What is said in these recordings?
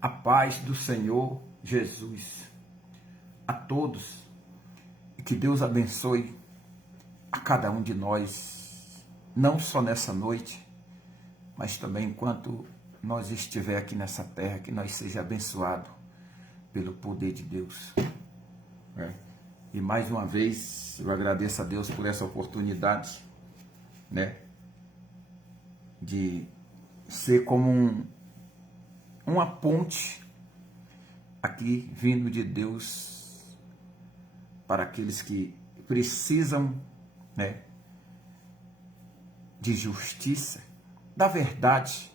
A paz do Senhor Jesus a todos e que Deus abençoe a cada um de nós, não só nessa noite, mas também enquanto nós estiver aqui nessa terra, que nós seja abençoado pelo poder de Deus. E mais uma vez eu agradeço a Deus por essa oportunidade, de ser como uma ponte aqui vindo de Deus para aqueles que precisam, de justiça, da verdade,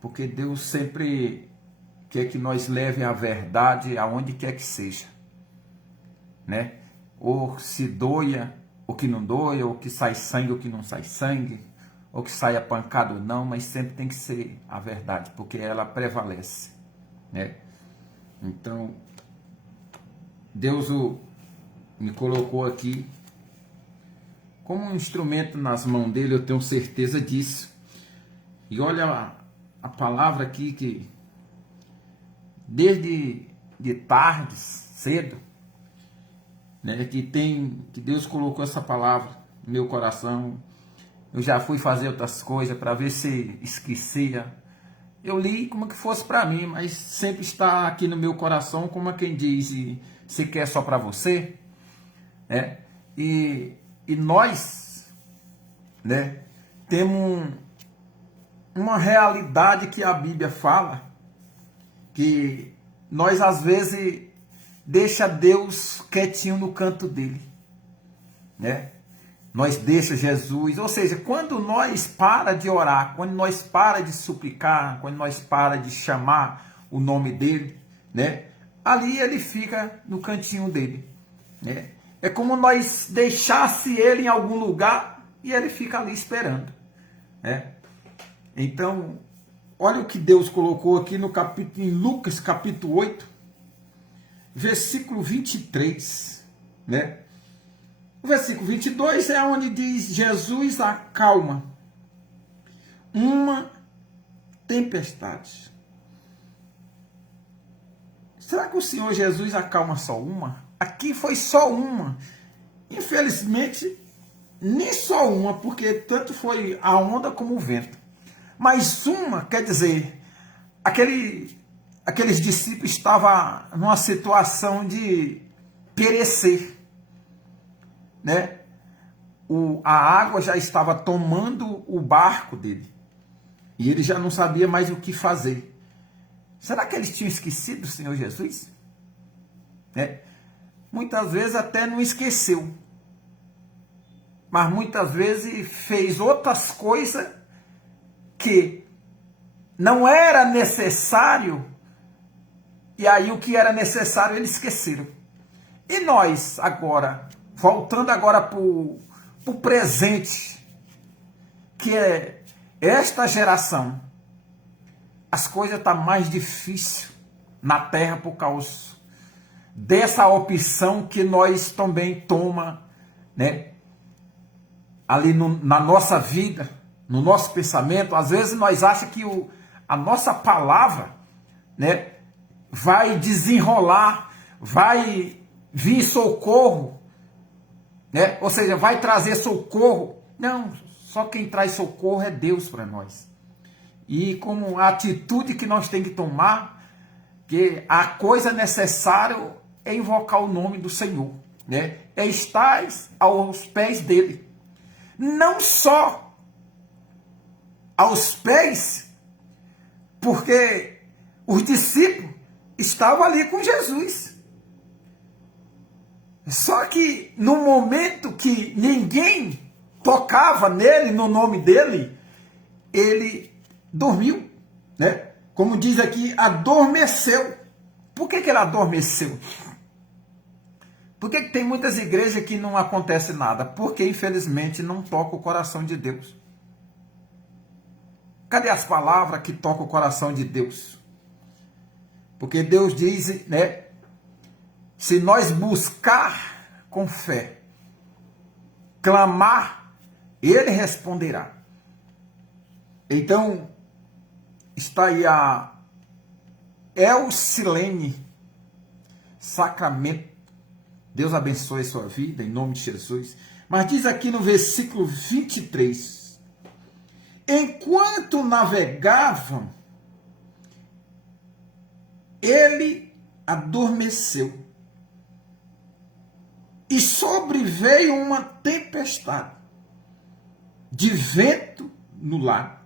porque Deus sempre quer que nós leve a verdade aonde quer que seja, ou se doia, ou que não doia, ou que sai sangue, ou que não sai sangue, ou que saia pancada ou não, mas sempre tem que ser a verdade, porque ela prevalece, Então, Deus me colocou aqui como um instrumento nas mãos dele, eu tenho certeza disso. E olha a palavra aqui que desde de tarde, cedo, que Deus colocou essa palavra no meu coração. Eu já fui fazer outras coisas para ver se esquecia. Eu li como que fosse para mim, mas sempre está aqui no meu coração, como quem diz, se quer só para você. E nós, temos uma realidade que a Bíblia fala, que nós às vezes deixa Deus quietinho no canto dele, Nós deixa Jesus, ou seja, quando nós para de orar, quando nós para de suplicar, quando nós para de chamar o nome dele, ali ele fica no cantinho dele, É como nós deixasse ele em algum lugar e ele fica ali esperando, Então, olha o que Deus colocou aqui no capítulo, em Lucas capítulo 8, versículo 23, O versículo 22 é onde diz: Jesus acalma uma tempestade. Será que o Senhor Jesus acalma só uma? Aqui foi só uma. Infelizmente, nem só uma, porque tanto foi a onda como o vento. Mas uma, quer dizer, aqueles discípulos estavam numa situação de perecer. A água já estava tomando o barco dele. E ele já não sabia mais o que fazer. Será que eles tinham esquecido do Senhor Jesus? Muitas vezes até não esqueceu. Mas muitas vezes fez outras coisas que não era necessário. E aí o que era necessário eles esqueceram. E nós agora, voltando agora para o presente, que é esta geração, as coisas estão mais difíceis na terra por causa dessa opção que nós também toma, ali na nossa vida, no nosso pensamento. Às vezes nós achamos que a nossa palavra, vai desenrolar, vai vir socorro, ou seja, vai trazer socorro. Não, só quem traz socorro é Deus para nós. E como a atitude que nós temos que tomar, que a coisa necessária é invocar o nome do Senhor, é estar aos pés dele. Não só aos pés, porque os discípulos estavam ali com Jesus. Só que no momento que ninguém tocava nele, no nome dele, ele dormiu, Como diz aqui, adormeceu. Por que ele adormeceu? Por que tem muitas igrejas que não acontece nada? Porque infelizmente não toca o coração de Deus. Cadê as palavras que tocam o coração de Deus? Porque Deus diz, se nós buscar com fé, clamar, ele responderá. Então, está aí Elcilene Sacramento. Deus abençoe a sua vida, em nome de Jesus. Mas diz aqui no versículo 23, enquanto navegavam, ele adormeceu e sobreveio uma tempestade de vento no lago,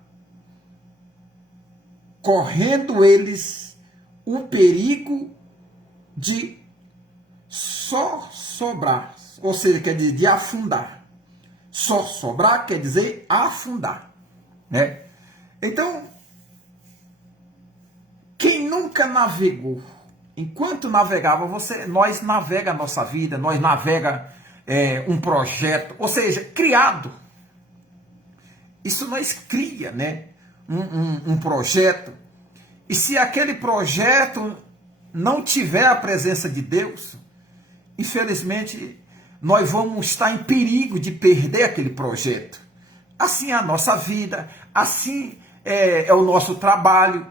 correndo eles o perigo de sobrar, ou seja, quer dizer, de afundar. Sobrar quer dizer afundar, né? Então, quem nunca navegou, enquanto navegava, nós navega a nossa vida, nós navega um projeto, ou seja, criado. Isso nós cria, né? Um projeto. E se aquele projeto não tiver a presença de Deus, infelizmente, nós vamos estar em perigo de perder aquele projeto. Assim é a nossa vida, assim é o nosso trabalho,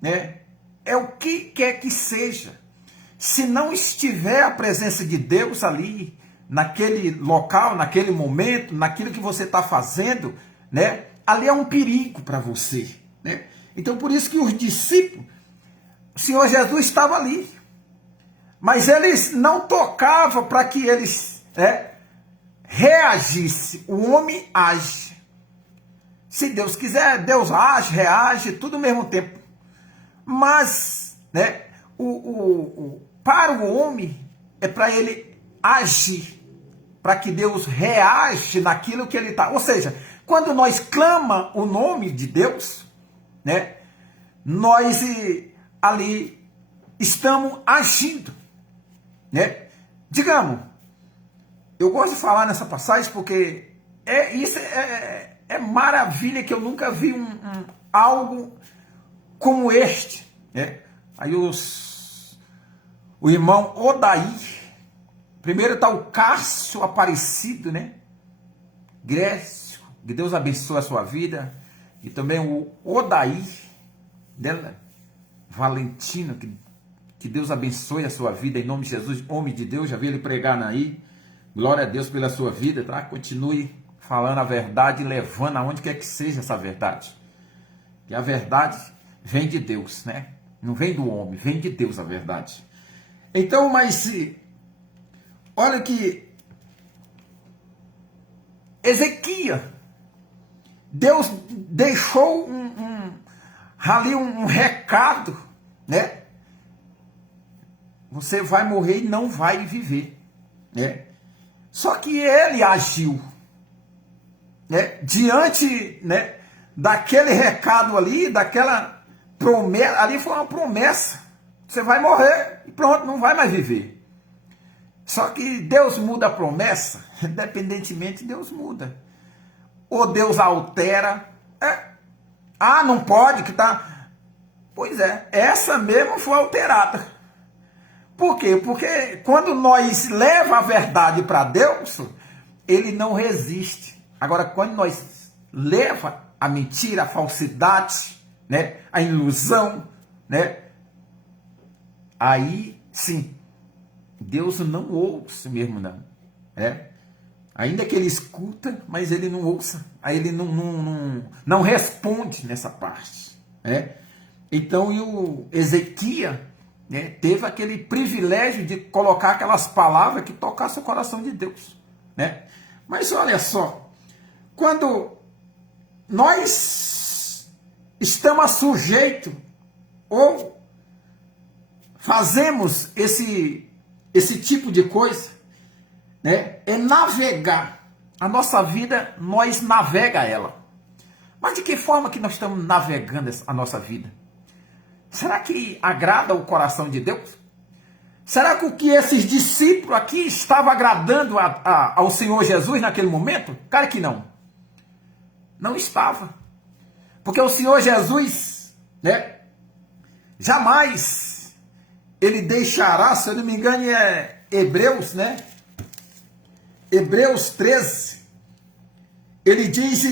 né? É o que quer que seja. Se não estiver a presença de Deus ali, naquele local, naquele momento, naquilo que você está fazendo, né? Ali é um perigo para você, né? Então, por isso que os discípulos, o Senhor Jesus estava ali, mas eles não tocavam para que eles reagissem. O homem age. Se Deus quiser, Deus age, reage, tudo ao mesmo tempo. Mas, né, para o homem, é para ele agir, para que Deus reage naquilo que ele está. Ou seja, quando nós clamamos o nome de Deus, né, nós ali estamos agindo, né? Digamos, eu gosto de falar nessa passagem porque isso é maravilha, que eu nunca vi algo como este, né? Aí o irmão Odaí, primeiro está o Cássio Aparecido, né? Grécio, que Deus abençoe a sua vida, e também o Odaí dela, Valentino, que Deus abençoe a sua vida, em nome de Jesus, homem de Deus, já vi ele pregar aí, glória a Deus pela sua vida, tá? Continue falando a verdade, levando aonde quer que seja essa verdade, que a verdade vem de Deus, né? Não vem do homem, vem de Deus a verdade. Então, mas olha que Ezequias, Deus deixou ali um recado, né? Você vai morrer e não vai viver, né? Só que ele agiu, né? Diante, né, daquele recado ali, daquela promessa, ali foi uma promessa. Você vai morrer e pronto, não vai mais viver. Só que Deus muda a promessa, independentemente, Deus muda. Ou Deus altera. Não pode, que tá. Pois é, essa mesmo foi alterada. Por quê? Porque quando nós leva a verdade para Deus, ele não resiste. Agora, quando nós leva a mentira, a falsidade, né, a ilusão, né, aí sim, Deus não ouça mesmo, não. Ainda que ele escuta, mas ele não ouça. Aí ele não responde nessa parte, né? Então, e o Ezequias, né, teve aquele privilégio de colocar aquelas palavras que tocassem o coração de Deus, né? Mas olha só, quando nós estamos sujeitos ou fazemos esse tipo de coisa, né, é navegar. A nossa vida, nós navega ela. Mas de que forma que nós estamos navegando a nossa vida? Será que agrada o coração de Deus? Será que o que esses discípulos aqui estavam agradando ao Senhor Jesus naquele momento? Cara, que não. Não estava. Porque o Senhor Jesus, né, jamais ele deixará, se eu não me engano, é Hebreus, né? Hebreus 13, ele diz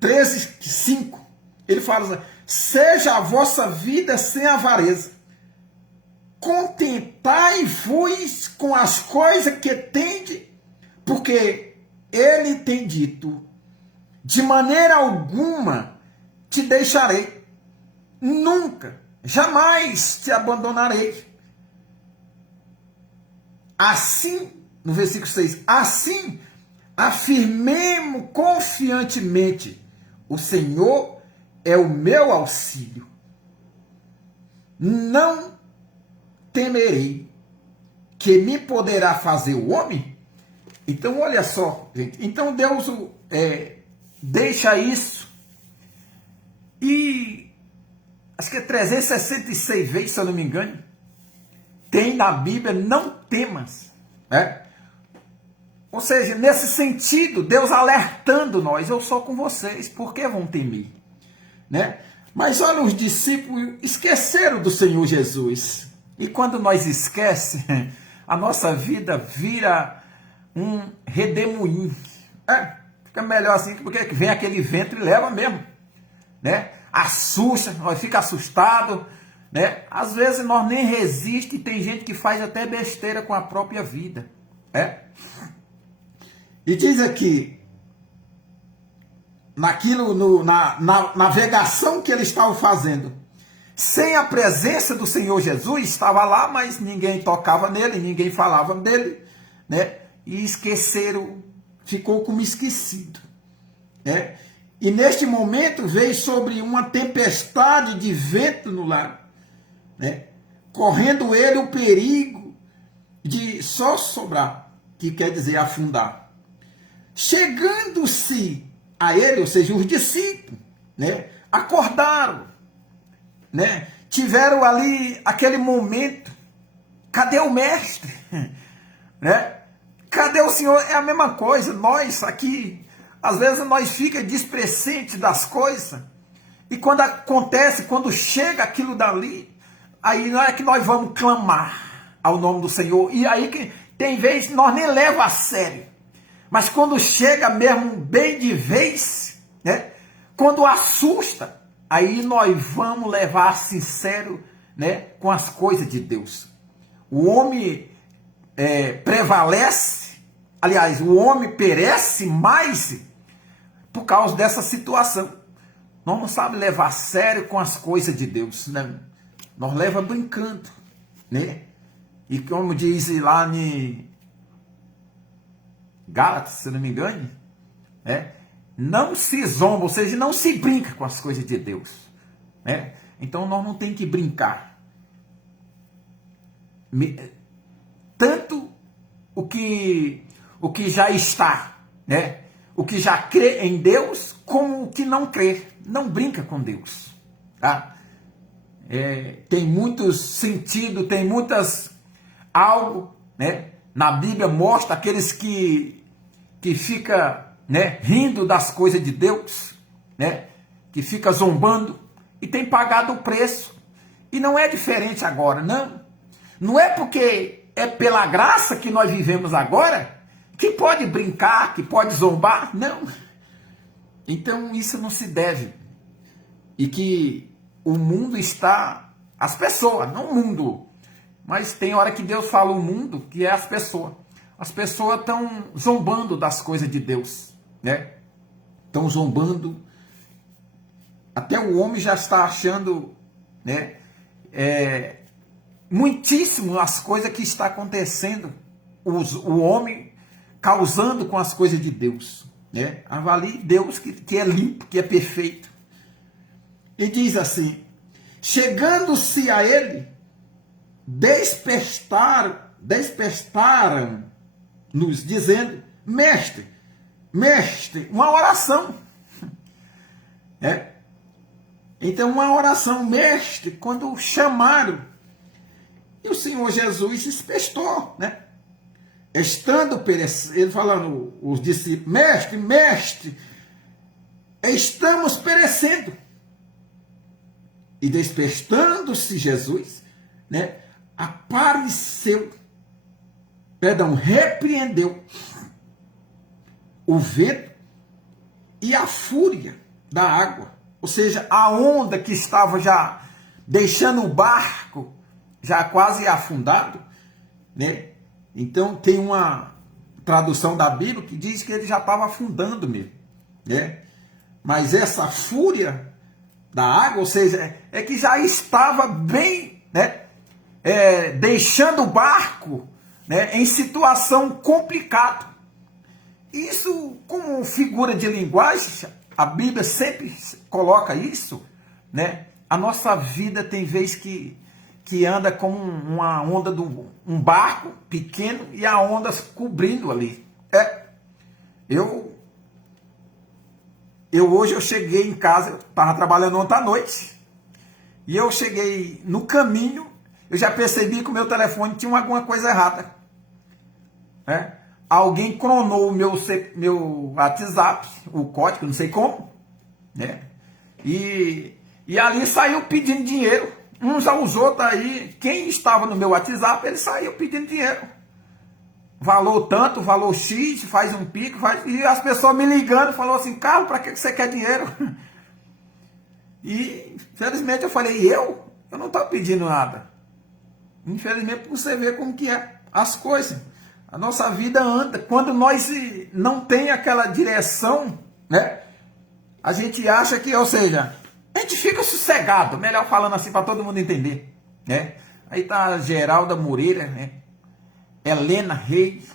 13:5, Ele fala assim, seja a vossa vida sem avareza. Contentai-vos com as coisas que tende, porque ele tem dito, de maneira alguma te deixarei, nunca, jamais te abandonarei. Assim, no versículo 6, assim afirmemos confiantemente, o Senhor é o meu auxílio. Não temerei que me poderá fazer o homem? Então, olha só, gente. Então, Deus deixa isso. E acho que é 366 vezes, se eu não me engano, tem na Bíblia, não temas. Né? Ou seja, nesse sentido, Deus alertando nós, eu sou com vocês, por que vão temer? Né? Mas olha, os discípulos esqueceram do Senhor Jesus. E quando nós esquecemos, a nossa vida vira um redemoinho. Fica melhor assim, porque vem aquele vento e leva mesmo. Né? Assusta, nós fica assustado. Né? Às vezes nós nem resistimos e tem gente que faz até besteira com a própria vida. Né? E diz aqui, na navegação que eles estavam fazendo, sem a presença do Senhor Jesus, estava lá, mas ninguém tocava nele, ninguém falava dele, né? E esqueceram, ficou como esquecido, né? E neste momento veio sobre uma tempestade de vento no lago, né? Correndo ele o perigo de só sobrar, que quer dizer afundar. Chegando-se a ele, ou seja, os discípulos, né? Acordaram, né? Tiveram ali aquele momento, cadê o mestre? Né? Cadê o Senhor? É a mesma coisa, nós aqui, às vezes nós fica despressente das coisas, e quando acontece, quando chega aquilo dali, aí não é que nós vamos clamar ao nome do Senhor, e aí que tem vezes nós nem leva a sério, mas quando chega mesmo bem de vez, né? Quando assusta, aí nós vamos levar sincero, né, com as coisas de Deus. O homem prevalece, aliás, o homem perece mais por causa dessa situação. Nós não sabemos levar a sério com as coisas de Deus, né? Nós leva brincando, né? E como diz lá em Gálatas, se não me engano, né? Não se zomba, ou seja, não se brinca com as coisas de Deus. Né? Então nós não temos que brincar. Tanto o que já está, né? O que já crê em Deus, como o que não crê. Não brinca com Deus. Tá? Tem muitos sentidos, tem muitas algo, né? Na Bíblia mostra aqueles que fica, né, rindo das coisas de Deus, né, que fica zombando e tem pagado o preço. E não é diferente agora, não. Não é porque é pela graça que nós vivemos agora que pode brincar, que pode zombar, não. Então isso não se deve. E que o mundo está, as pessoas, não o mundo, mas tem hora que Deus fala o mundo, que é as pessoas. As pessoas estão zombando das coisas de Deus, né? Estão zombando. Até o homem já está achando, né? Muitíssimo as coisas que está acontecendo. O homem causando com as coisas de Deus, né? Avalie Deus que é limpo, que é perfeito. E diz assim, chegando-se a ele, despertaram nos dizendo, mestre, uma oração. Então, uma oração, mestre, quando chamaram, e o Senhor Jesus despertou, né? Estando perecendo, ele falando, os discípulos, mestre, estamos perecendo. E despertando-se Jesus, né? Repreendeu o vento e a fúria da água, ou seja, a onda que estava já deixando o barco já quase afundado, né? Então tem uma tradução da Bíblia que diz que ele já estava afundando mesmo, né? Mas essa fúria da água, ou seja, é que já estava bem, né? Deixando o barco, né, em situação complicada. Isso, como figura de linguagem, a Bíblia sempre coloca isso, né? A nossa vida tem vez que anda como uma onda um barco pequeno e há ondas cobrindo ali. Hoje eu cheguei em casa, estava trabalhando ontem à noite, e eu cheguei no caminho, eu já percebi que o meu telefone tinha alguma coisa errada, né? Alguém clonou o meu WhatsApp, o código, não sei como, né? E ali saiu pedindo dinheiro, uns aos outros aí, quem estava no meu WhatsApp, ele saiu pedindo dinheiro. Valor tanto, valor X, faz um pico, e as pessoas me ligando, falou assim, Carlos, para que você quer dinheiro? E, infelizmente, eu falei, eu não estou pedindo nada. Infelizmente, você vê como que é as coisas. A nossa vida anda. Quando nós não tem aquela direção, né? A gente acha que, ou seja, a gente fica sossegado, melhor falando assim para todo mundo entender, né? Aí tá a Geralda Moreira, né? Helena Reis.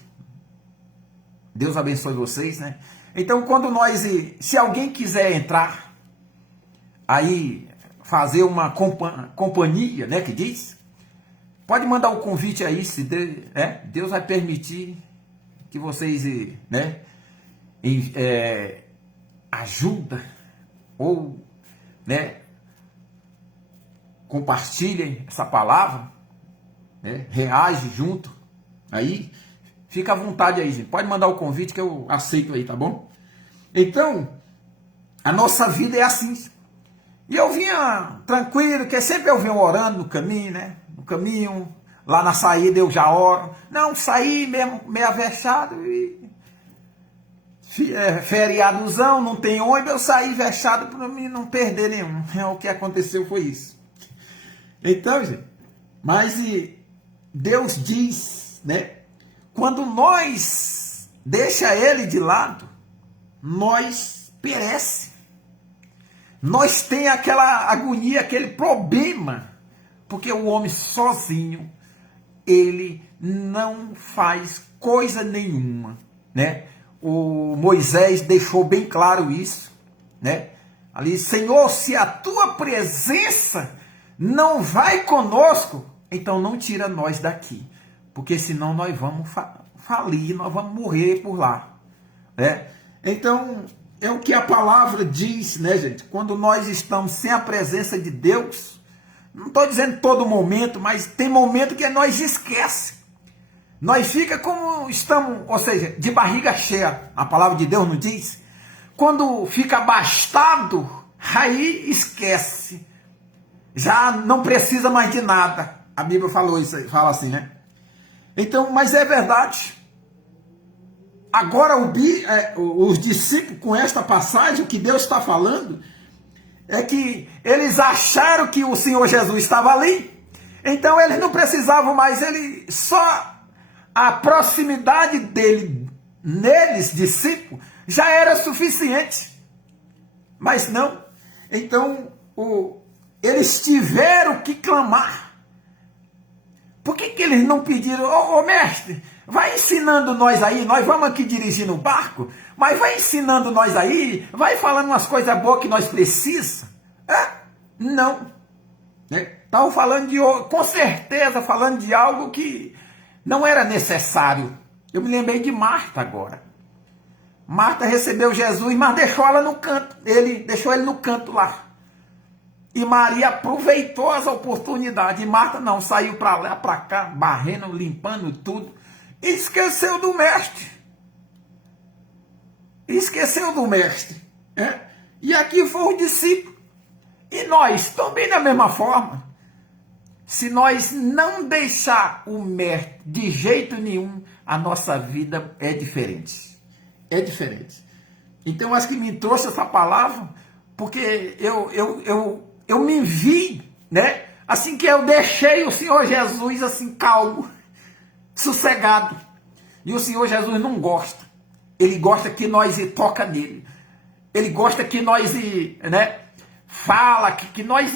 Deus abençoe vocês, né? Então, quando nós, se alguém quiser entrar, aí fazer uma companhia, né, que diz, pode mandar o convite aí, se Deus vai permitir que vocês, né, ajuda ou, né, compartilhem essa palavra, né, reage junto, aí fica à vontade aí, gente. Pode mandar o convite que eu aceito aí, tá bom? Então, a nossa vida é assim. E eu vinha tranquilo, que sempre eu venho orando no caminho, né? No caminho, lá na saída eu já oro. Não, saí mesmo, meio avexado e feriadozão, não tem ônibus, eu saí vexado para mim não perder nenhum. O que aconteceu foi isso. Então, gente, mas Deus diz, né? Quando nós deixa ele de lado, nós perece. Nós tem aquela agonia, aquele problema, porque o homem sozinho, ele não faz coisa nenhuma, né? O Moisés deixou bem claro isso, né? Ali, Senhor, se a tua presença não vai conosco, então não tira nós daqui, porque senão nós vamos falir, nós vamos morrer por lá, né? Então, é o que a palavra diz, né, gente? Quando nós estamos sem a presença de Deus, não estou dizendo todo momento, mas tem momento que nós esquece. Nós fica como estamos, ou seja, de barriga cheia. A palavra de Deus não diz? Quando fica abastado, aí esquece. Já não precisa mais de nada. A Bíblia falou isso, fala assim, né? Então, mas é verdade. Agora os discípulos, com esta passagem, o que Deus está falando, é que eles acharam que o Senhor Jesus estava ali, então eles não precisavam mais, só a proximidade dele, neles, discípulos, já era suficiente. Mas não, então eles tiveram que clamar. Por que eles não pediram, ô mestre, vai ensinando nós aí, nós vamos aqui dirigindo o barco, mas vai ensinando nós aí, vai falando umas coisas boas que nós precisamos. Não. Estavam falando com certeza, falando de algo que não era necessário. Eu me lembrei de Marta agora. Marta recebeu Jesus, mas deixou ela no canto, deixou ele no canto lá. E Maria aproveitou as oportunidades. E Marta não, saiu para lá, para cá, barrendo, limpando tudo. E esqueceu do mestre. Esqueceu do mestre. E aqui foi o discípulo. E nós também da mesma forma. Se nós não deixar o mestre de jeito nenhum, a nossa vida é diferente. É diferente. Então, acho que me trouxe essa palavra porque eu me vi, né? Assim que eu deixei o Senhor Jesus assim calmo, sossegado. E o Senhor Jesus não gosta. Ele gosta que nós toca nele. Ele gosta que nós, né, fala, que nós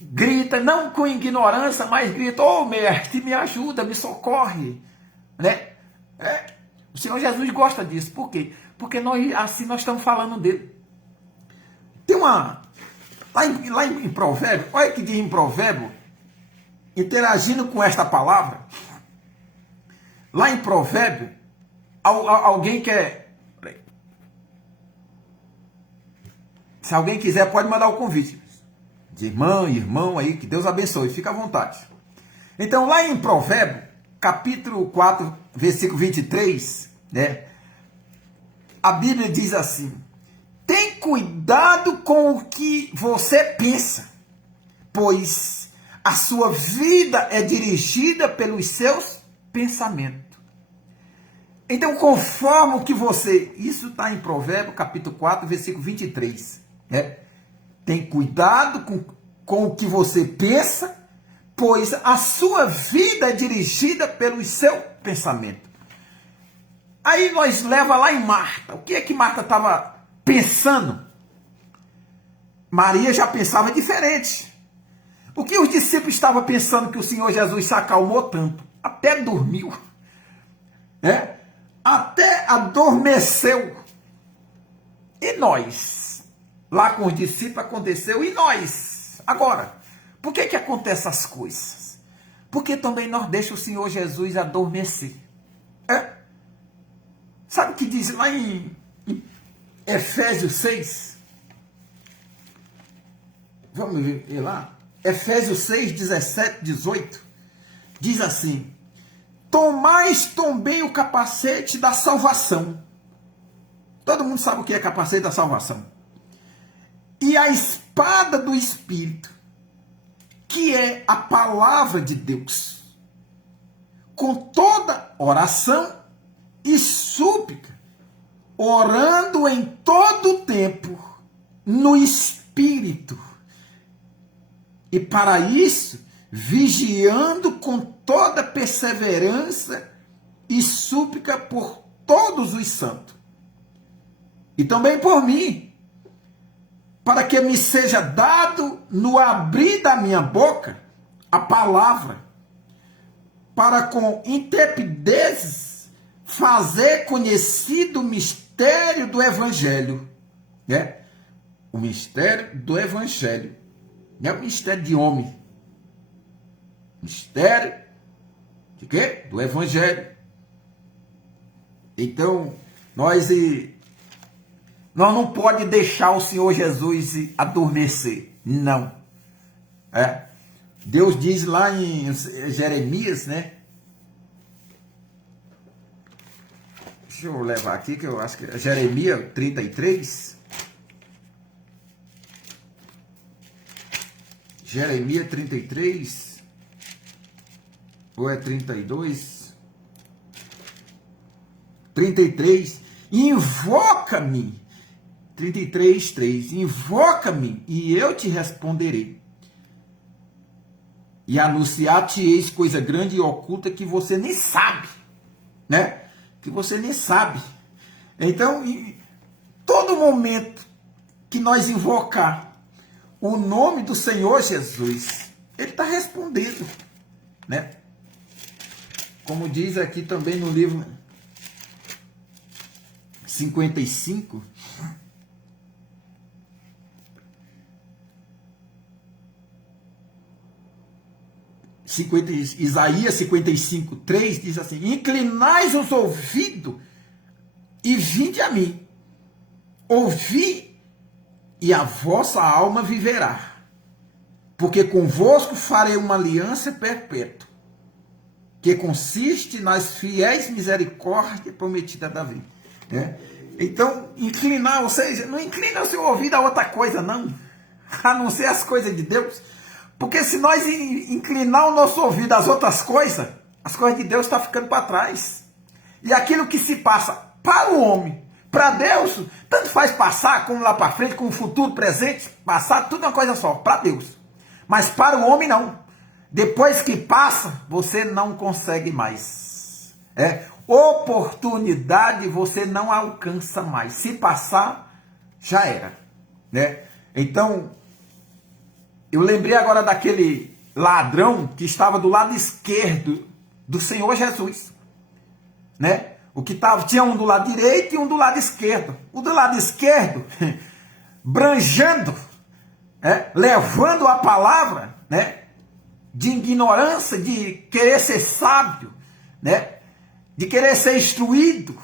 grita, não com ignorância, mas grita, ô mestre, me ajuda, me socorre. Né? O Senhor Jesus gosta disso. Por quê? Porque nós estamos falando dele. Tem uma... Lá em Provérbio, olha que diz em Provérbio, interagindo com esta palavra, lá em Provérbio, alguém quer... Se alguém quiser, pode mandar o convite. De irmão aí, que Deus abençoe, fica à vontade. Então, lá em Provérbio, capítulo 4, versículo 23, né? A Bíblia diz assim: tem cuidado com o que você pensa, pois a sua vida é dirigida pelos seus pensamentos. Então, conforme o que você... Isso está em Provérbio, capítulo 4, versículo 23. Né? Tem cuidado com o que você pensa, pois a sua vida é dirigida pelo seu pensamento. Aí nós leva lá em Marta. O que é que Marta estava pensando? Maria já pensava diferente. O que os discípulos estavam pensando que o Senhor Jesus se acalmou tanto? Até dormiu. Né? Até adormeceu. E nós? Lá com os discípulos aconteceu. E nós? Agora, por que acontecem essas coisas? Porque também nós deixamos o Senhor Jesus adormecer. Sabe o que diz lá em Efésios 6? Vamos ver lá. Efésios 6, 17, 18. Diz assim: tomais também o capacete da salvação. Todo mundo sabe o que é capacete da salvação. E a espada do Espírito, que é a palavra de Deus, com toda oração e súplica, orando em todo tempo no Espírito, e para isso, vigiando com toda perseverança e súplica por todos os santos, e também por mim, para que me seja dado no abrir da minha boca a palavra, para com intrepidez fazer conhecido o mistério do Evangelho. Né? O mistério do Evangelho. Não é o mistério de homem. Mistério de quê? Do Evangelho. Então, nós não pode deixar o Senhor Jesus adormecer. Não. Deus diz lá em Jeremias, né? Deixa eu levar aqui, que eu acho que é Jeremias 33. Jeremias 33. Ou é 32? 33. Invoca-me. 33, 3. Invoca-me e eu te responderei. E anunciar-te-eis coisa grande e oculta que você nem sabe. Né? Que você nem sabe. Então, em todo momento que nós invocar o nome do Senhor Jesus, Ele está respondendo. Né? Como diz aqui também no livro 55, Isaías 55, 3 diz assim: inclinais os ouvidos e vinde a mim, ouvi e a vossa alma viverá, porque convosco farei uma aliança perpétua, que consiste nas fiéis misericórdias prometidas a Davi. Então, inclinar, ou seja, não inclina o seu ouvido a outra coisa, não, a não ser as coisas de Deus. Porque se nós inclinar o nosso ouvido às outras coisas, as coisas de Deus estão ficando para trás. E aquilo que se passa para o homem, Para Deus, tanto faz passar, como lá para frente, como futuro, presente, passado, tudo é uma coisa só, para Deus. Mas para o homem não. Depois que passa, você não consegue mais. Oportunidade você não alcança mais. Se passar, já era. Né? Então, eu lembrei agora daquele ladrão que estava do lado esquerdo do Senhor Jesus. Né? O que tinha um do lado direito e um do lado esquerdo. O do lado esquerdo, branjando, levando a palavra, né, de ignorância, de querer ser sábio, né, de querer ser instruído,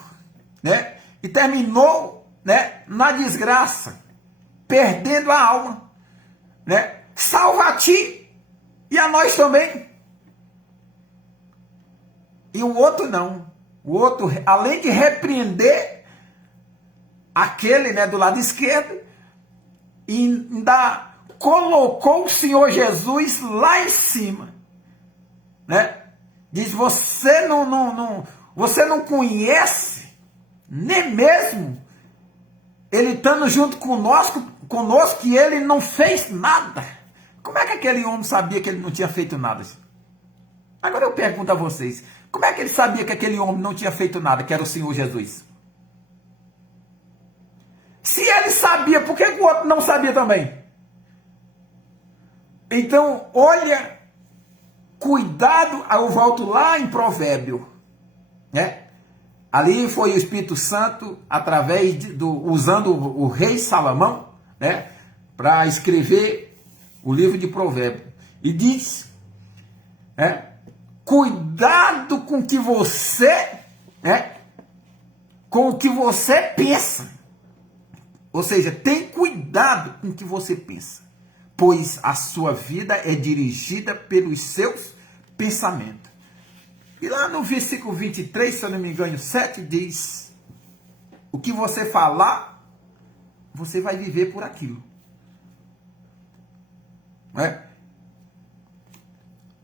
né, e terminou, né, na desgraça, perdendo a alma, né, salva a ti e a nós também. E o outro não. O outro, além de repreender aquele, né, do lado esquerdo, ainda colocou o Senhor Jesus lá em cima, né? Diz: você você não conhece, nem mesmo ele estando junto conosco, que ele não fez nada. Como é que aquele homem sabia que ele não tinha feito nada? Agora eu pergunto a vocês, como é que ele sabia que aquele homem não tinha feito nada, que era o Senhor Jesus? Se ele sabia, por que o outro não sabia também? Então, olha, cuidado, eu volto lá em Provérbio, né? Ali foi o Espírito Santo, através usando o rei Salomão, né, para escrever o livro de Provérbio. E diz, cuidado com o que você, com o que você pensa. Ou seja, tem cuidado com o que você pensa, pois a sua vida é dirigida pelos seus pensamentos. E lá no versículo 23, se eu não me engano, 7, diz: o que você falar, você vai viver por aquilo. Se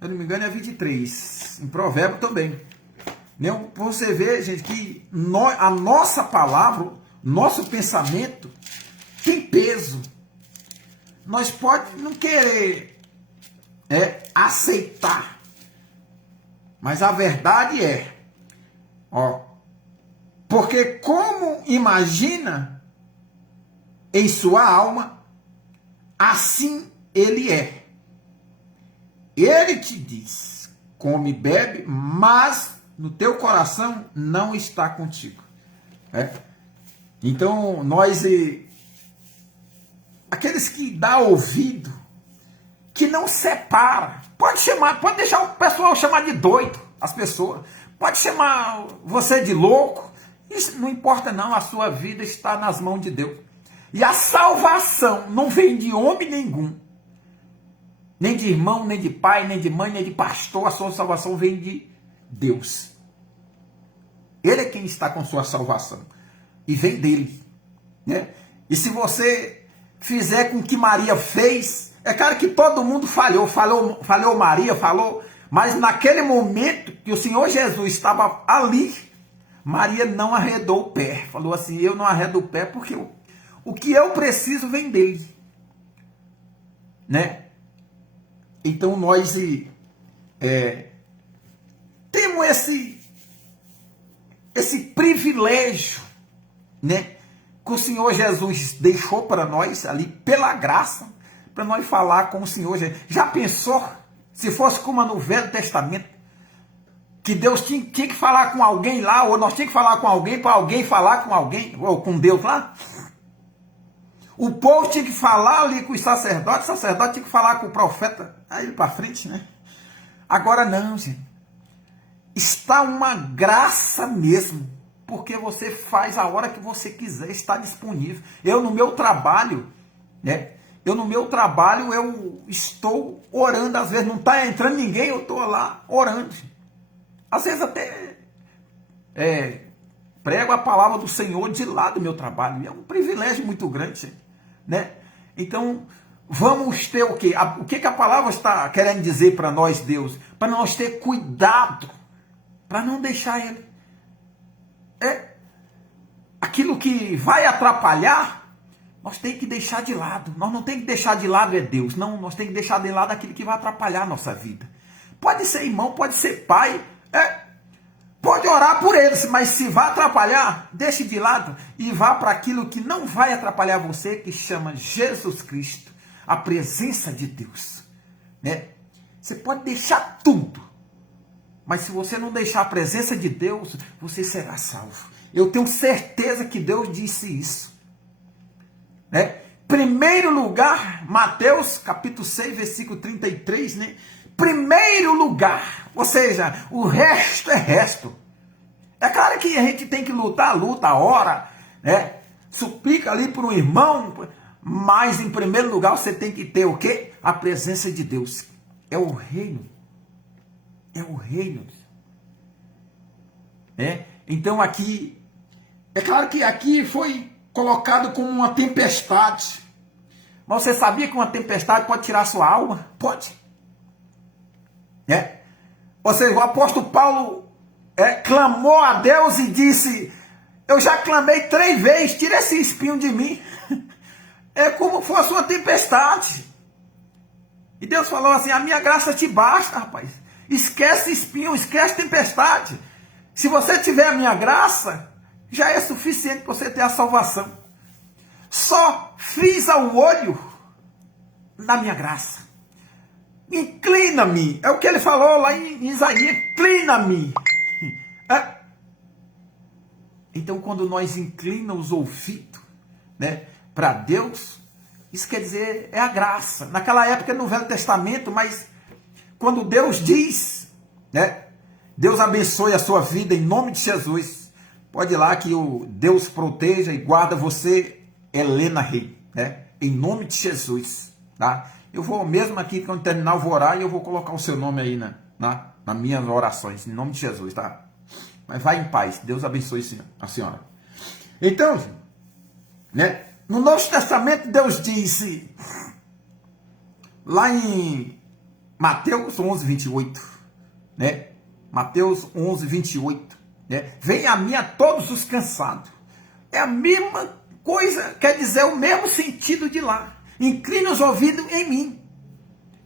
eu não me engano, é 23, em Provérbio também. Você vê, gente, que a nossa palavra, nosso pensamento tem peso. Nós podemos não querer aceitar, mas a verdade porque como imagina em sua alma, assim ele é. Ele te diz: come e bebe, mas no teu coração não está contigo. Então, aqueles que dá ouvido, que não separa, pode deixar o pessoal chamar de doido, as pessoas, pode chamar você de louco, isso não importa não, a sua vida está nas mãos de Deus. E a salvação não vem de homem nenhum, nem de irmão, nem de pai, nem de mãe, nem de pastor. A sua salvação vem de Deus. Ele é quem está com sua salvação, e vem dele, né? E se você fizer com que Maria fez, é claro que todo mundo falhou Maria, mas naquele momento que o Senhor Jesus estava ali, Maria não arredou o pé, falou assim: eu não arredo o pé porque o que eu preciso vem dele, né? Então nós temos esse privilégio, né, que o Senhor Jesus deixou para nós ali pela graça, para nós falar com o Senhor Jesus. Já pensou se fosse como no Velho Testamento, que Deus tinha que falar com alguém lá, ou nós tínhamos que falar com alguém para alguém falar com alguém, ou com Deus lá? O povo tinha que falar ali com o sacerdote tinha que falar com o profeta, aí para frente, né? Agora não, gente. Está uma graça mesmo, porque você faz a hora que você quiser, está disponível. Eu no meu trabalho, né? Eu estou orando, às vezes não está entrando ninguém, eu estou lá orando. Às vezes até prego a palavra do Senhor de lá do meu trabalho. É um privilégio muito grande, né? Então, vamos ter o quê? O que a palavra está querendo dizer para nós, Deus? Para nós ter cuidado, para não deixar ele. aquilo que vai atrapalhar, nós temos que deixar de lado. Nós não temos que deixar de lado Deus. Não, nós temos que deixar de lado aquilo que vai atrapalhar a nossa vida. Pode ser irmão, pode ser pai, pode orar por eles, mas se vai atrapalhar, deixe de lado e vá para aquilo que não vai atrapalhar você, que chama Jesus Cristo, a presença de Deus. Né? Você pode deixar tudo, mas se você não deixar a presença de Deus, você será salvo. Eu tenho certeza que Deus disse isso. Né? Primeiro lugar, Mateus capítulo 6, versículo 33, né? Primeiro lugar, ou seja, o resto é resto. É claro que a gente tem que lutar, ora, né? Suplica ali por um irmão, mas em primeiro lugar você tem que ter o quê? A presença de Deus. É o reino. É o reino. Então aqui, é claro que aqui foi colocado como uma tempestade. Mas você sabia que uma tempestade pode tirar sua alma? Pode. Ou seja, o apóstolo Paulo clamou a Deus e disse: eu já clamei 3 vezes, tira esse espinho de mim. É como fosse uma tempestade. E Deus falou assim: a minha graça te basta, rapaz. Esquece espinho, esquece tempestade. Se você tiver a minha graça, já é suficiente para você ter a salvação. Só frisa o olho na minha graça. Inclina-me. É o que ele falou lá em Isaías. Inclina-me. Então, quando nós inclinamos os ouvidos, né, para Deus, isso quer dizer, é a graça. Naquela época, no Velho Testamento, mas quando Deus diz, né, Deus abençoe a sua vida em nome de Jesus. Pode ir lá que o Deus proteja e guarda você, Helena Rei, né, em nome de Jesus, tá? Eu vou mesmo aqui, quando terminar, eu vou orar e eu vou colocar o seu nome aí nas minhas orações, em nome de Jesus, tá? Mas vai em paz, Deus abençoe a senhora. Então, né, no Novo Testamento, Deus disse, lá em Mateus 11, 28, né? Mateus 11, 28, né? Venha a mim a todos os cansados. É a mesma coisa, quer dizer, o mesmo sentido de lá. Inclina os ouvidos em mim.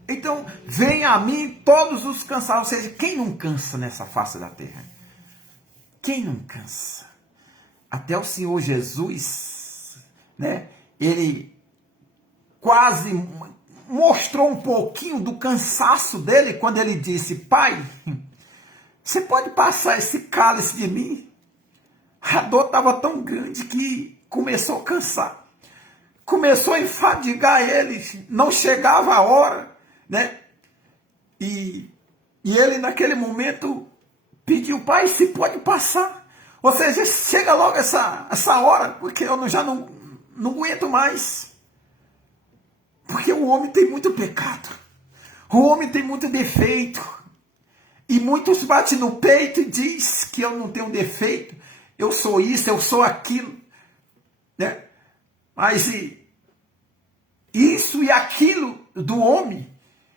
Então, venha a mim todos os cansados. Ou seja, quem não cansa nessa face da terra? Quem não cansa? Até o Senhor Jesus, né? Ele quase mostrou um pouquinho do cansaço dele quando ele disse: Pai, você pode passar esse cálice de mim? A dor estava tão grande que começou a cansar. Começou a enfadigar ele, não chegava a hora, né? E ele naquele momento pediu: Pai, se pode passar. Ou seja, chega logo essa hora, porque eu já não aguento mais. Porque o homem tem muito pecado. O homem tem muito defeito. E muitos batem no peito e diz que eu não tenho defeito. Eu sou isso, eu sou aquilo, né? Mas isso e aquilo do homem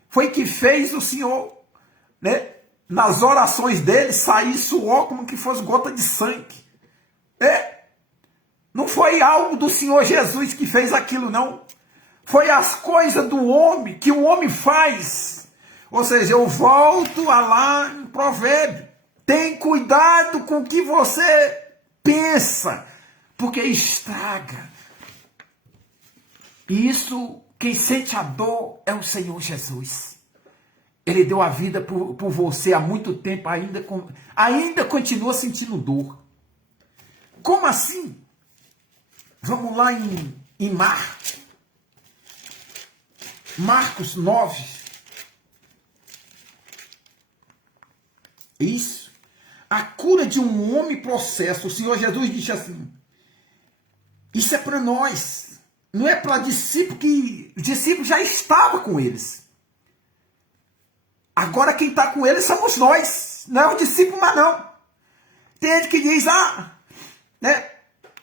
foi que fez o Senhor, né, nas orações dele, sair suor como que fosse gota de sangue. Não foi algo do Senhor Jesus que fez aquilo, não. Foi as coisas do homem, que o homem faz. Ou seja, eu volto a lá em Provérbio. Tem cuidado com o que você pensa, porque estraga. E isso, quem sente a dor é o Senhor Jesus. Ele deu a vida por você há muito tempo, ainda continua sentindo dor. Como assim? Vamos lá em Marcos 9. Isso. A cura de um homem processo. O Senhor Jesus disse assim: isso é para nós. Não é para discípulos, que os discípulos já estavam com eles. Agora quem está com eles somos nós. Não é o discípulo, mas não. Tem gente que diz: né,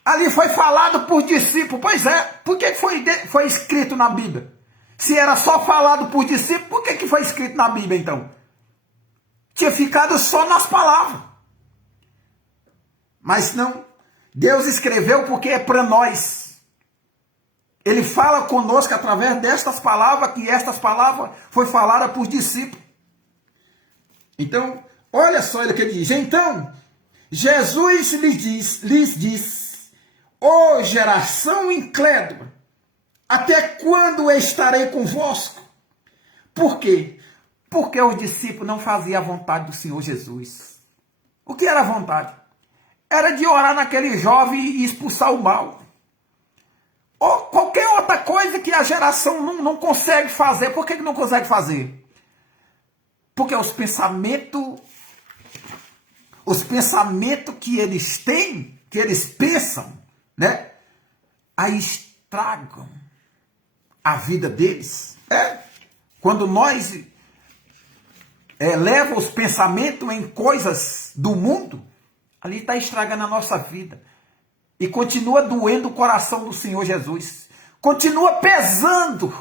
ali foi falado por discípulo. Pois é. Por que foi escrito na Bíblia? Se era só falado por discípulo, por que foi escrito na Bíblia então? Tinha ficado só nas palavras. Mas não. Deus escreveu porque é para nós. Ele fala conosco através destas palavras, que estas palavras foi falada por discípulos. Então, olha só ele que diz. Então, Jesus lhes diz, ó geração incrédula, até quando estarei convosco? Por quê? Porque os discípulos não faziam a vontade do Senhor Jesus. O que era a vontade? Era de orar naquele jovem e expulsar o mal. Ou qualquer outra coisa que a geração não consegue fazer. Por que não consegue fazer? Porque os pensamentos que eles têm, que eles pensam, né? Aí estragam a vida deles. Quando nós leva os pensamentos em coisas do mundo, ali está estragando a nossa vida. E continua doendo o coração do Senhor Jesus. Continua pesando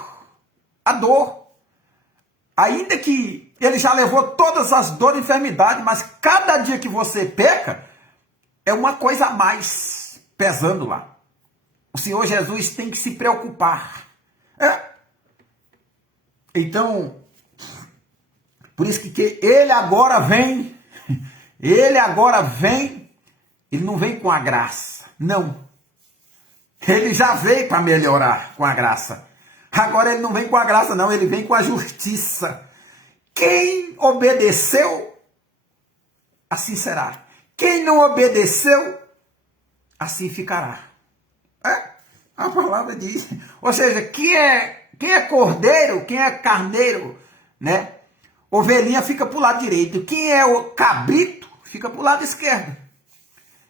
a dor. Ainda que ele já levou todas as dores e enfermidades, mas cada dia que você peca, é uma coisa a mais pesando lá. O Senhor Jesus tem que se preocupar. Então, por isso que ele agora vem, ele não vem com a graça, não. Ele já veio para melhorar com a graça. Agora ele não vem com a graça, não, ele vem com a justiça. Quem obedeceu, assim será. Quem não obedeceu, assim ficará. A palavra diz. Ou seja, quem é cordeiro, quem é carneiro, né? Ovelhinha fica para o lado direito. Quem é o cabrito, fica para o lado esquerdo.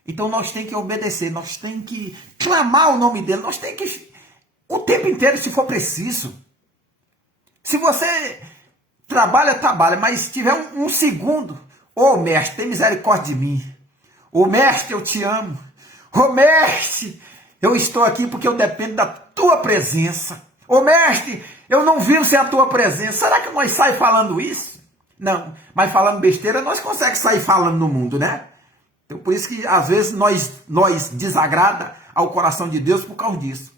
Então nós temos que obedecer, nós temos que clamar o nome dele, nós temos que, o tempo inteiro, se for preciso. Se você trabalha, mas se tiver um segundo, ô mestre, tem misericórdia de mim. Ô mestre, eu te amo. Ô mestre, eu estou aqui porque eu dependo da tua presença. Ô mestre, eu não vivo sem a tua presença. Será que nós saímos falando isso? Não, mas falando besteira, nós conseguimos sair falando no mundo, né? Então, por isso que às vezes nós desagrada ao coração de Deus por causa disso.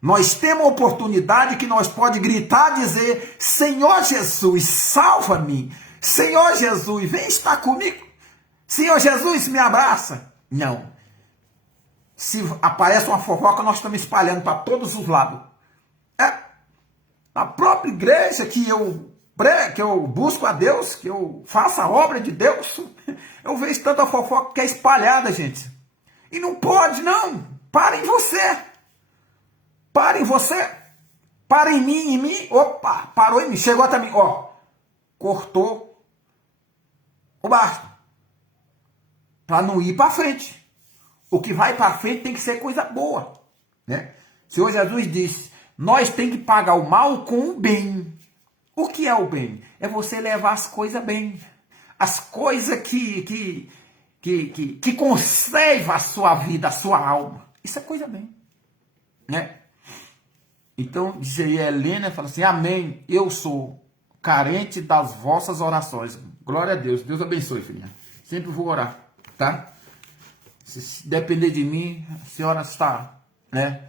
Nós temos uma oportunidade que nós pode gritar, dizer, Senhor Jesus, salva-me. Senhor Jesus, vem estar comigo. Senhor Jesus, me abraça. Não. Se aparece uma fofoca, nós estamos espalhando para todos os lados. A própria igreja que eu busco a Deus, que eu faço a obra de Deus, eu vejo tanta fofoca que é espalhada, gente. E não pode, não. Para em você. Para em você. Para em mim. Opa, parou em mim. Chegou até mim. Ó, cortou o bastão. Para não ir para frente. O que vai para frente tem que ser coisa boa, né? O Senhor Jesus disse, nós temos que pagar o mal com o bem. O que é o bem? É você levar as coisas bem. As coisas que conservam a sua vida, a sua alma. Isso é coisa bem, né? Então, diz aí a Helena, fala assim, amém, eu sou carente das vossas orações. Glória a Deus, Deus abençoe, filhinha. Sempre vou orar, tá? Se depender de mim, a senhora está, né?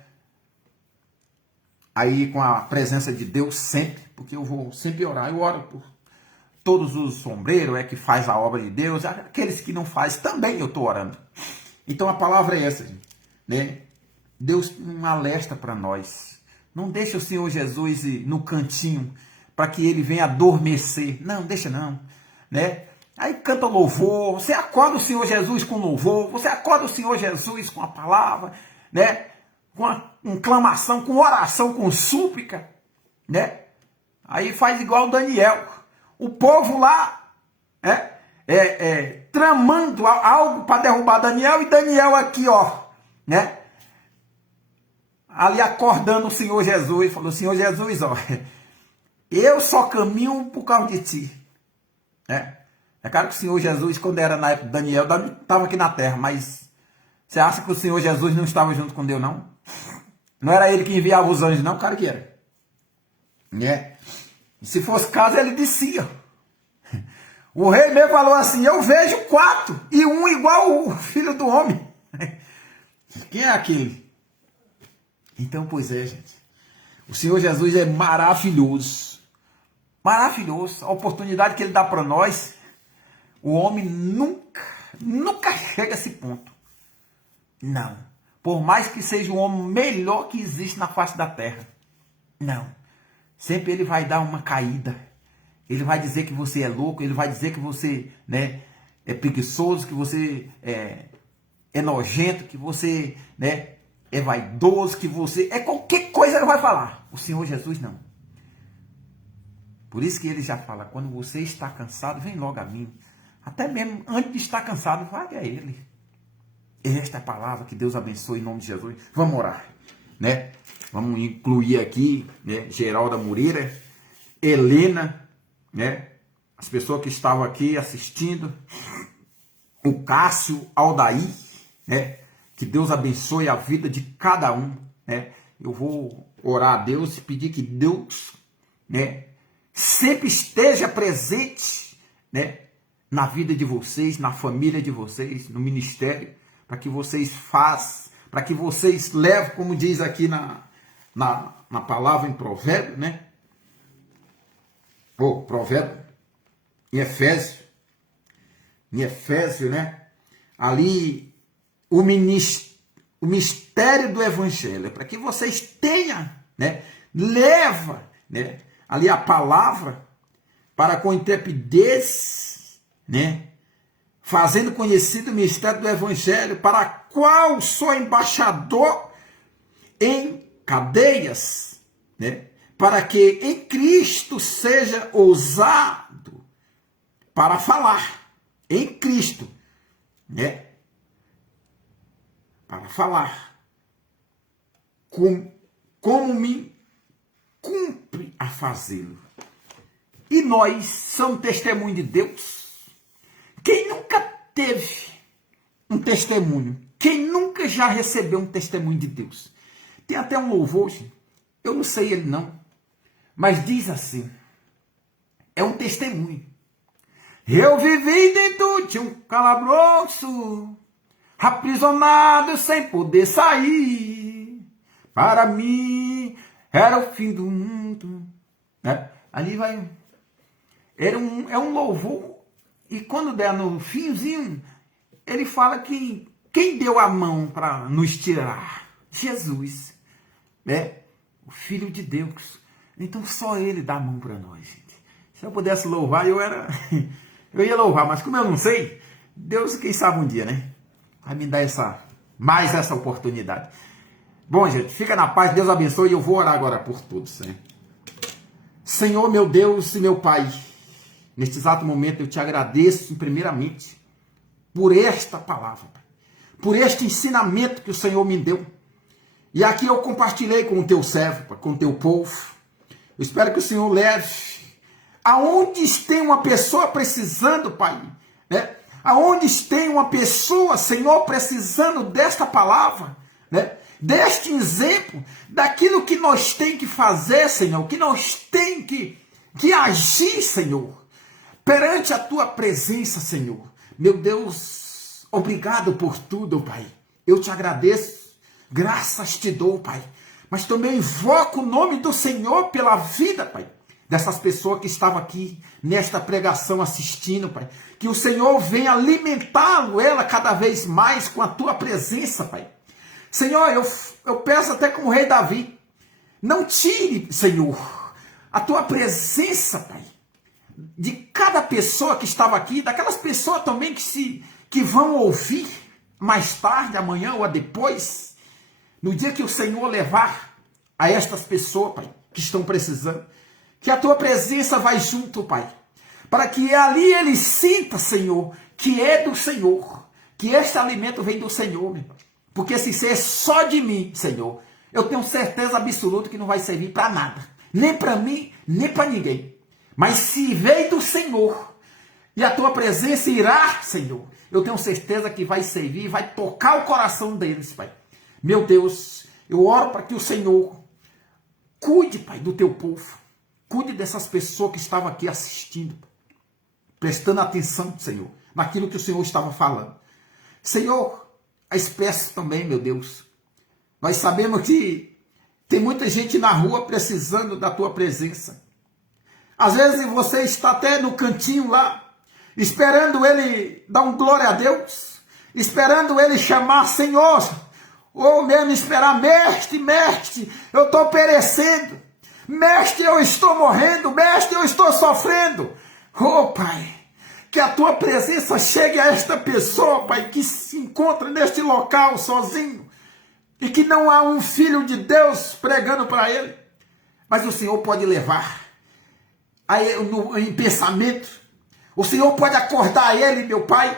Aí com a presença de Deus sempre, porque eu vou sempre orar. Eu oro por todos os sombreiros, que faz a obra de Deus, aqueles que não faz também eu estou orando. Então a palavra é essa, gente, né? Deus um alerta para nós. Não deixa o Senhor Jesus ir no cantinho para que ele venha adormecer. Não, deixa não, né? Aí canta louvor, você acorda o Senhor Jesus com louvor, você acorda o Senhor Jesus com a palavra, né? Com a clamação, com oração, com súplica, né? Aí faz igual o Daniel. O povo lá tramando algo para derrubar Daniel, e Daniel aqui, ó, né? Ali acordando o Senhor Jesus, falou, Senhor Jesus, ó, eu só caminho por causa de ti, né? É claro que o Senhor Jesus, quando era na época de Daniel, estava aqui na terra, mas você acha que o Senhor Jesus não estava junto com Deus, não? Não era ele que enviava os anjos, não? Claro que era. Né? E se fosse caso, ele descia. O rei mesmo falou assim, eu vejo 4 e um igual o filho do homem. Quem é aquele? Então, pois é, gente. O Senhor Jesus é maravilhoso. Maravilhoso. A oportunidade que Ele dá para nós, o homem nunca chega a esse ponto. Não. Por mais que seja o homem melhor que existe na face da terra. Não. Sempre ele vai dar uma caída. Ele vai dizer que você é louco. Ele vai dizer que você, né, é preguiçoso, que você é nojento, que você, né, é vaidoso, que você... qualquer coisa ele vai falar. O Senhor Jesus não. Por isso que ele já fala, quando você está cansado, vem logo a mim. Até mesmo antes de estar cansado, vai a ele. Esta é a palavra, que Deus abençoe em nome de Jesus. Vamos orar, né? Vamos incluir aqui, né, Geralda Moreira, Helena, né? As pessoas que estavam aqui assistindo, o Cássio, Aldair, né? Que Deus abençoe a vida de cada um, né? Eu vou orar a Deus e pedir que Deus, né, sempre esteja presente, né, na vida de vocês, na família de vocês, no ministério, para que vocês façam, para que vocês levem, como diz aqui na palavra em Provérbio, né? Provérbio, em Efésio, né? Ali, o mistério do Evangelho, para que vocês tenham, né? Leva, né, ali a palavra para com intrepidez, né? Fazendo conhecido o mistério do Evangelho, para qual sou embaixador em cadeias, né? Para que em Cristo seja ousado para falar, em Cristo, né? Para falar como me cumpre a fazê-lo. E nós somos testemunho de Deus. Quem nunca teve um testemunho? Quem nunca já recebeu um testemunho de Deus? Tem até um louvor, eu não sei ele não, mas diz assim, é um testemunho. Eu vivi dentro de um calabouço, aprisionado sem poder sair. Para mim era o fim do mundo. Né? Ali vai. É um louvor. E quando der no finzinho, ele fala que quem deu a mão para nos tirar? Jesus. Né? O Filho de Deus. Então só ele dá a mão para nós, gente. Se eu pudesse louvar, eu ia louvar, mas como eu não sei, Deus, quem sabe um dia, né? Vai me dar mais essa oportunidade. Bom, gente, fica na paz, Deus abençoe, e eu vou orar agora por todos, né? Senhor, meu Deus e meu Pai, neste exato momento eu te agradeço primeiramente por esta palavra, por este ensinamento que o Senhor me deu. E aqui eu compartilhei com o teu servo, com o teu povo. Eu espero que o Senhor leve aonde tem uma pessoa precisando, Pai, né? Aonde tem uma pessoa, Senhor, precisando desta palavra, né? Deste exemplo, daquilo que nós tem que fazer, Senhor, que nós tem que agir, Senhor, perante a tua presença, Senhor. Meu Deus, obrigado por tudo, Pai. Eu te agradeço, graças te dou, Pai. Mas também invoco o nome do Senhor pela vida, Pai, dessas pessoas que estavam aqui nesta pregação assistindo, Pai. Que o Senhor venha alimentá-lo, ela cada vez mais com a tua presença, Pai. Senhor, eu peço até como o rei Davi, não tire, Senhor, a tua presença, Pai, de cada pessoa que estava aqui, daquelas pessoas também que vão ouvir mais tarde, amanhã ou depois, no dia que o Senhor levar a estas pessoas, Pai, que estão precisando, que a tua presença vai junto, Pai, para que ali ele sinta, Senhor, que é do Senhor, que este alimento vem do Senhor, meu Pai. Porque se ser só de mim, Senhor, eu tenho certeza absoluta que não vai servir para nada. Nem para mim, nem para ninguém. Mas se veio do Senhor, e a tua presença irá, Senhor, eu tenho certeza que vai servir, vai tocar o coração deles, Pai. Meu Deus, eu oro para que o Senhor cuide, Pai, do teu povo. Cuide dessas pessoas que estavam aqui assistindo, prestando atenção, Senhor, naquilo que o Senhor estava falando. Senhor, a espécie também, meu Deus. Nós sabemos que tem muita gente na rua precisando da tua presença. Às vezes você está até no cantinho lá, esperando ele dar um glória a Deus, esperando ele chamar Senhor, ou mesmo esperar, mestre, mestre, eu estou perecendo, mestre, eu estou morrendo, mestre, eu estou sofrendo. Oh, Pai, que a tua presença chegue a esta pessoa, Pai, que se encontra neste local sozinho, e que não há um filho de Deus pregando para ele, mas o Senhor pode levar em pensamento, o Senhor pode acordar ele, meu Pai,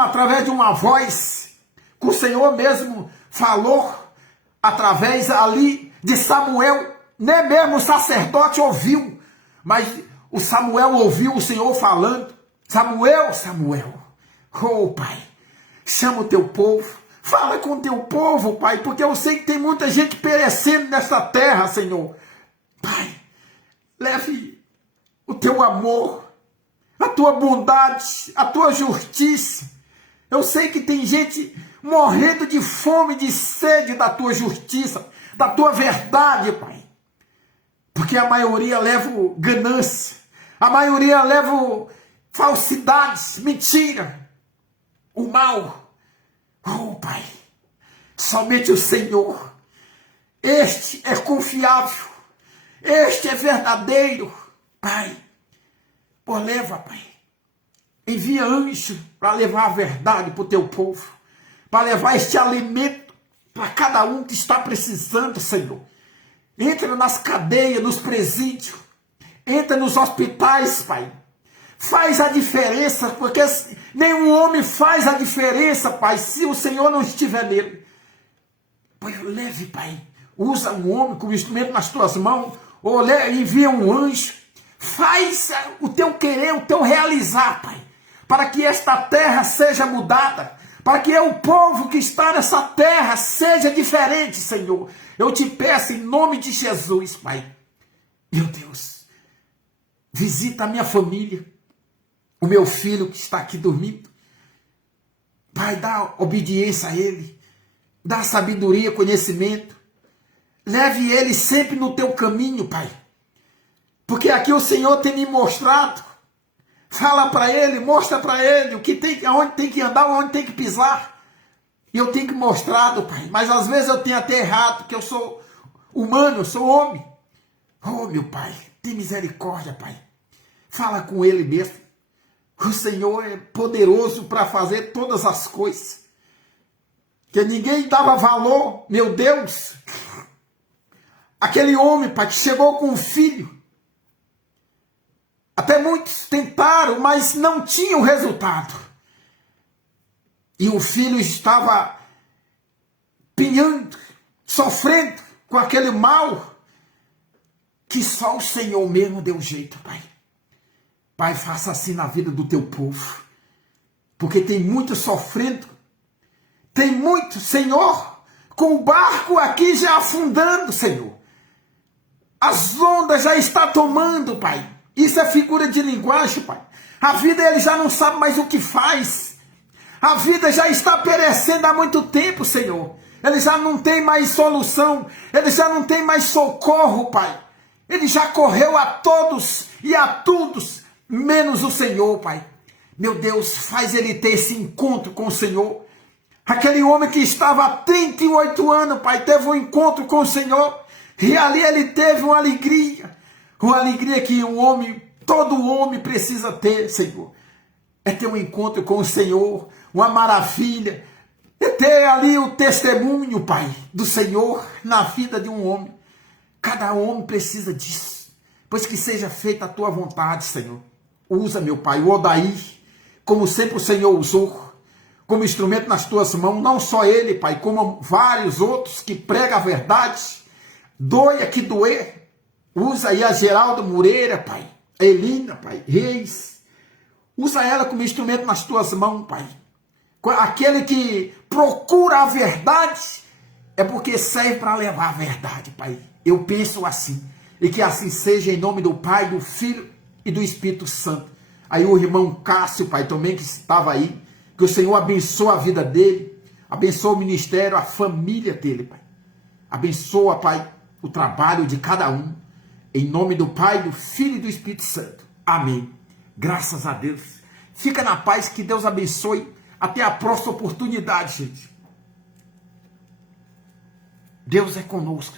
através de uma voz, que o Senhor mesmo falou, através ali de Samuel, nem mesmo o sacerdote ouviu, mas o Samuel ouviu o Senhor falando, Samuel, Samuel, oh Pai, chama o teu povo, fala com o teu povo, Pai, porque eu sei que tem muita gente perecendo nessa terra, Senhor. Pai, leve o teu amor, a tua bondade, a tua justiça. Eu sei que tem gente morrendo de fome, de sede da tua justiça, da tua verdade, Pai. Porque a maioria leva ganância, a maioria leva falsidades, mentira, o mal. Oh, Pai, somente o Senhor, este é confiável, este é verdadeiro, Pai. Pô, leva, Pai, envia anjo para levar a verdade para o teu povo, para levar este alimento para cada um que está precisando, Senhor. Entra nas cadeias, nos presídios, entra nos hospitais, Pai. Faz a diferença, porque nenhum homem faz a diferença, Pai, se o Senhor não estiver nele. Pai, leve, Pai, usa um homem como instrumento nas tuas mãos, ou envia um anjo, faz o teu querer, o teu realizar, Pai, para que esta terra seja mudada, para que o povo que está nessa terra seja diferente, Senhor. Eu te peço em nome de Jesus, Pai. Meu Deus, visita a minha família, o meu filho que está aqui dormindo. Pai, dá obediência a ele, dá sabedoria, conhecimento. Leve ele sempre no teu caminho, Pai. Porque aqui o Senhor tem me mostrado. Fala para ele, mostra para ele aonde tem que andar, onde tem que pisar. E eu tenho que mostrado, Pai. Mas às vezes eu tenho até errado, porque eu sou humano, eu sou homem. Oh, meu Pai, tem misericórdia, Pai. Fala com ele mesmo. O Senhor é poderoso para fazer todas as coisas. Que ninguém dava valor, meu Deus. Aquele homem, Pai, que chegou com um filho. Até muitos tentaram, mas não tinham resultado. E o filho estava pinhando, sofrendo com aquele mal, que só o Senhor mesmo deu jeito, Pai. Pai, faça assim na vida do teu povo, porque tem muito sofrendo, tem muito, Senhor, com o barco aqui já afundando, Senhor. As ondas já estão tomando, Pai. Isso é figura de linguagem, Pai. A vida ele já não sabe mais o que faz. A vida já está perecendo há muito tempo, Senhor. Ele já não tem mais solução, ele já não tem mais socorro, Pai. Ele já correu a todos e a todos, menos o Senhor, Pai. Meu Deus, faz ele ter esse encontro com o Senhor. Aquele homem que estava há 38 anos, Pai, teve um encontro com o Senhor. E ali ele teve uma alegria que todo homem precisa ter, Senhor. É ter um encontro com o Senhor, uma maravilha. É ter ali o testemunho, Pai, do Senhor na vida de um homem. Cada homem precisa disso. Pois que seja feita a tua vontade, Senhor. Usa, meu Pai, o Odair, como sempre o Senhor usou, como instrumento nas tuas mãos, não só ele, Pai, como vários outros que pregam a verdade, doia que doer. Usa aí a Geraldo Moreira, Pai, a Elina, Pai, Reis, usa ela como instrumento nas tuas mãos, Pai. Aquele que procura a verdade, é porque serve para levar a verdade, Pai. Eu penso assim, e que assim seja em nome do Pai, do Filho e do Espírito Santo. Aí o irmão Cássio, Pai, também que estava aí, que o Senhor abençoe a vida dele, Abençoa o ministério, a família dele, Pai. Abençoa, Pai, o trabalho de cada um. Em nome do Pai, do Filho e do Espírito Santo. Amém. Graças a Deus. Fica na paz, que Deus abençoe. Até a próxima oportunidade, gente. Deus é conosco.